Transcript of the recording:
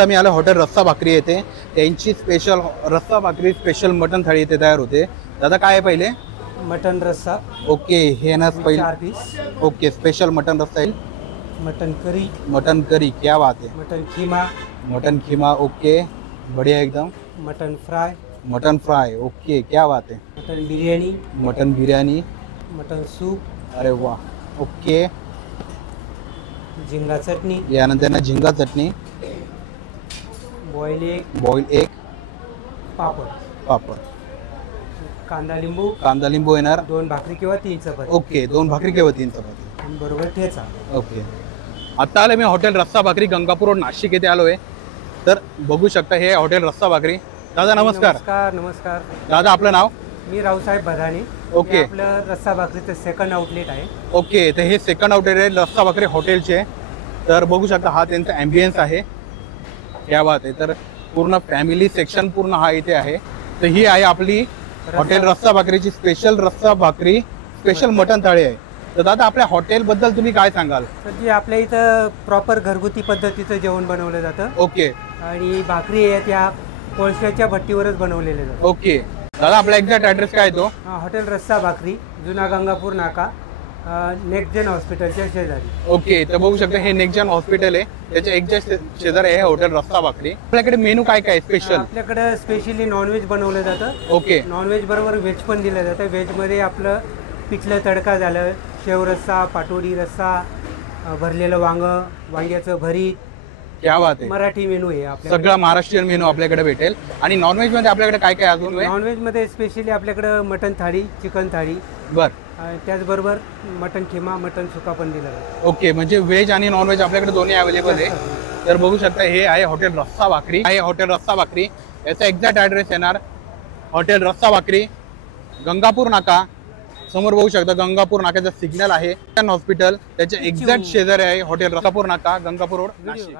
आता मी आलो हॉटेल रस्सा भाकरी येते, त्यांची स्पेशल रस्सा भाकरी स्पेशल मटन थाळी इथे तयार होते। दादा काय आहे पहिले? मटन रस्सा ओके, हे ना 4 पहिले पीस, ओके स्पेशल मटन रस्सा आहे। मटन करी, मटन करी, क्या बात है। मटन कीमा, मटन खीमा, ओके बढ़िया एकदम। Mutton fry, mutton fry, okay क्या बात है। Mutton biryani, mutton biryani, mutton soup, अरे वाह, ओके। झिंगा चटणी, यानंतर ना झिंगा चटणी, बॉईल एग, बॉईल एग, पापड, पापड, कांदा लिंबू, कांदा लिंबू येणार, 2 भाकरी किंवा 3 चपाती, ओके 2 भाकरी किंवा 3 चपाती, आणि बरोबर ठेचा। ओके। आता आलो मी हॉटेल रस्सा भाकरी गंगापूर रोड नाशिक येथे आलोय। तर बघू शकता हे हॉटेल रस्सा भाकरी। दादा नमस्कार। नमस्कार नमस्कार, दादा आपलं नाव? मी रावसाहेब बधाने। ओके. हे आपलं रस्सा भाकरीचं सेकंड आउटलेट आहे। ओके, तर हे सेकंड आउटलेट आहे रस्सा भाकरी हॉटेलचे। तर बघू शकता हा त्यांचा ॲम्बियन्स आहे, क्या बात आहे। तर पूर्ण फॅमिली सेक्शन पूर्ण हा इथे आहे। तर ही आहे आपली हॉटेल रस्सा भाकरीची स्पेशल रस्सा भाकरी स्पेशल मटन थाळी आहे। तर दादा आपल्या हॉटेल बद्दल तुम्ही काय सांगाल? तर जे आपल्या इथं प्रॉपर घरगुती पद्धतीचं जेवण बनवलं जातं, ओके आणि भाकरी आहे त्या कोळशाच्या भट्टीवरच बनवलेले जातात। ओके, दादा आपला एक्झॅक्ट ॲड्रेस काय आहे तो? हॉटेल रस्सा भाकरी, जुना गंगापूर नाका, नेक्स्ट जेन हॉस्पिटलच्या शेजारी। ओके, तर बघू शकता हे नेक्स्ट जन हॉस्पिटल आहे, त्याच्या एक्झॅक्ट शेजारी आहे हॉटेल रस्सा भाकरी। आपल्याकडे मेनू काय काय स्पेशल? आपल्याकडे स्पेशली नॉनव्हेज बनवलं जातं। ओके नॉनव्हेज बरोबर व्हेज पण दिलं जातं। व्हेजमध्ये आपलं पिठलं तडका झालं, शेव रस्सा, पाटोडी रस्सा, भरलेलं वांग्याचं भरीत, क्या बात आहे। मराठी मेनू आहे आपल्याकडे। सगळा महाराष्ट्रीयन मेनू आपल्याकडे भेटेल। आणि नॉनव्हेज मध्ये आपल्याकडे काय काय अजून? नॉनव्हेजमध्ये स्पेशली आपल्याकडं मटन थाळी, चिकन थाळी, बर, त्याचबरोबर मटन खिमा, मटन सुका पण दिला जातो। ओके, म्हणजे व्हेज आणि नॉनव्हेज आपल्याकडे दोन्ही अवेलेबल आहे। तर बघू शकता हे आहे हॉटेल रस्सा भाकरी, आहे हॉटेल रस्सा भाकरी। याचा एक्झॅक्ट ॲड्रेस येणार हॉटेल रस्सा भाकरी गंगापूर नाका, समोर बघू शकता गंगापूर नाक्याचा सिग्नल आहे हॉस्पिटल, त्याच्या एक्झॅक्ट शेजारी आहे हॉटेल रस्सापूर नाका गंगापूर रोड नाशिक।